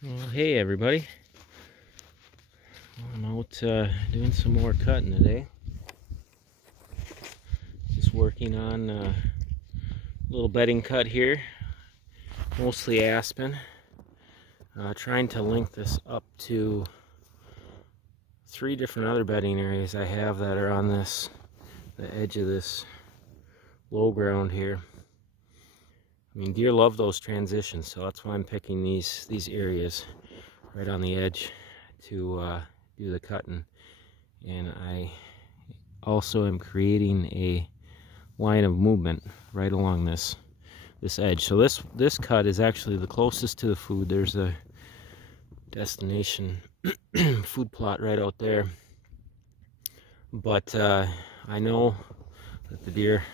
Well, hey everybody. I'm out doing some more cutting today. Just working on a little bedding cut here, mostly aspen. Trying to link this up to 3 different other bedding areas I have that are on the edge of this low ground here. I mean, deer love those transitions, so that's why I'm picking these areas right on the edge to do the cutting. And I also am creating a line of movement right along this edge. So this cut is actually the closest to the food. There's a destination food plot right out there, but I know that the deer,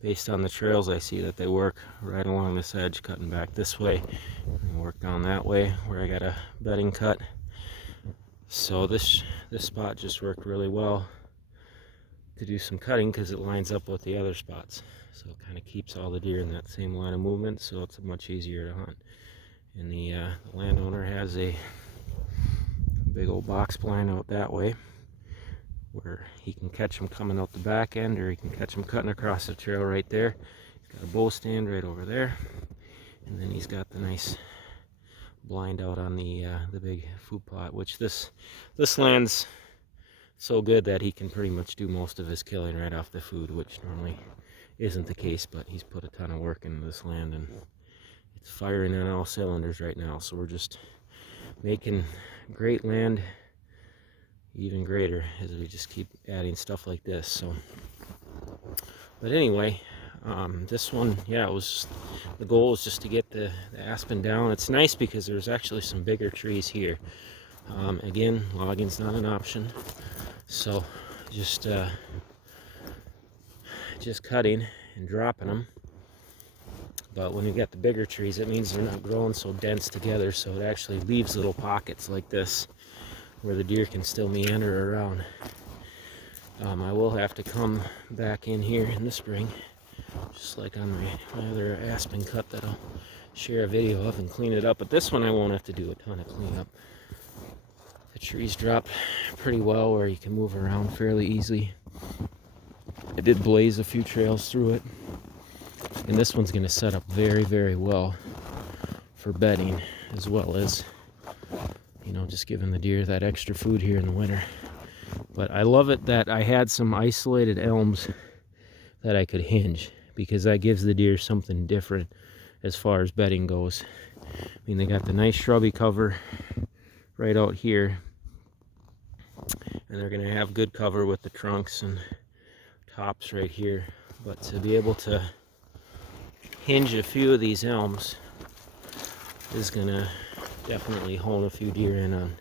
based on the trails I see, that they work right along this edge, cutting back this way and work down that way where I got a bedding cut. So this spot just worked really well to do some cutting because it lines up with the other spots, so it kind of keeps all the deer in that same line of movement, so it's much easier to hunt. And the landowner has a big old box blind out that way where he can catch them coming out the back end, or he can catch them cutting across the trail right there. He's got a bow stand right over there, and then he's got the nice blind out on the big food plot, which this land's so good that he can pretty much do most of his killing right off the food, which normally isn't the case, but he's put a ton of work into this land and it's firing on all cylinders right now. So we're just making great land even greater as we just keep adding stuff like this. So, but anyway, this one, yeah, the goal was just to get the aspen down. It's nice because there's actually some bigger trees here. Again, logging's not an option, so just cutting and dropping them. But when you get the bigger trees, it means they're not growing so dense together, so it actually leaves little pockets like this where the deer can still meander around. I will have to come back in here in the spring, just like on my other aspen cut that I'll share a video of, and clean it up. But this one I won't have to do a ton of cleanup. The trees drop pretty well where you can move around fairly easily. I did blaze a few trails through it, and this one's going to set up very, very well for bedding, as well as, you know, just giving the deer that extra food here in the winter. But I love it that I had some isolated elms that I could hinge, because that gives the deer something different as far as bedding goes. I mean, they got the nice shrubby cover right out here, and they're going to have good cover with the trunks and tops right here. But to be able to hinge a few of these elms is going to definitely hone a few deer in on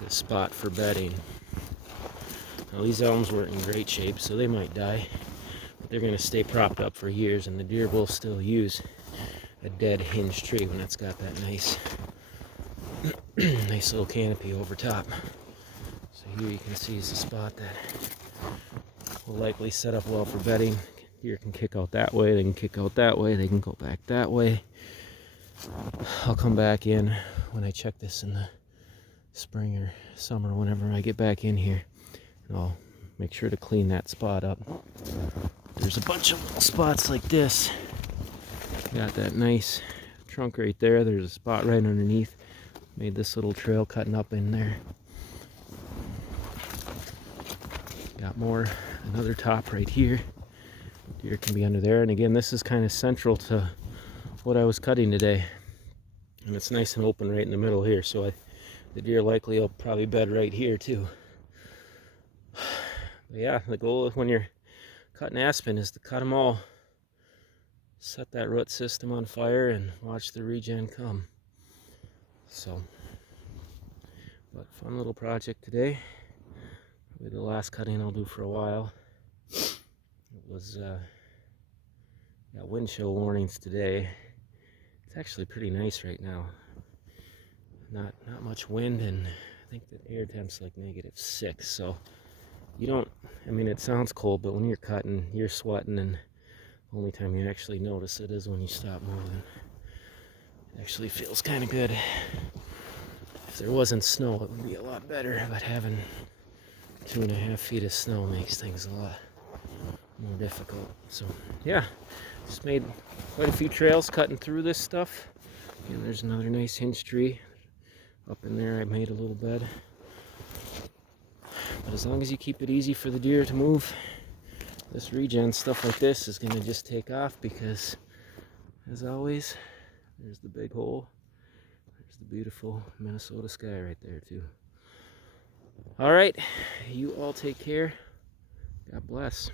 the spot for bedding. Now, these elms weren't in great shape, so they might die, but they're going to stay propped up for years, and the deer will still use a dead hinged tree when it's got that nice nice little canopy over top. So here you can see is a spot that will likely set up well for bedding. Deer can kick out that way, they can kick out that way, they can go back that way. I'll come back in when I check this in the spring or summer, whenever I get back in here, and I'll make sure to clean that spot up. There's a bunch of little spots like this. Got that nice trunk right there. There's a spot right underneath. Made this little trail cutting up in there. Got another top right here. Deer can be under there. And again, this is kind of central to what I was cutting today. And it's nice and open right in the middle here. So the deer likely will probably bed right here too. But yeah, the goal when you're cutting aspen is to cut them all. Set that root system on fire and watch the regen come. So, but fun little project today. Probably the last cutting I'll do for a while. It was got wind chill warnings today. It's actually pretty nice right now. Not much wind, and I think the air temp's like -6. So you don't. I mean, it sounds cold, but when you're cutting, you're sweating, and the only time you actually notice it is when you stop moving. It Actually feels kind of good. If there wasn't snow, it would be a lot better, but having 2.5 feet of snow makes things a lot more difficult. So yeah, just made quite a few trails cutting through this stuff. And there's another nice hinge tree up in there. I made a little bed. But as long as you keep it easy for the deer to move, this regen stuff like this is going to just take off, because as always, there's the big hole. There's the beautiful Minnesota sky right there too. All right, you all take care. God bless.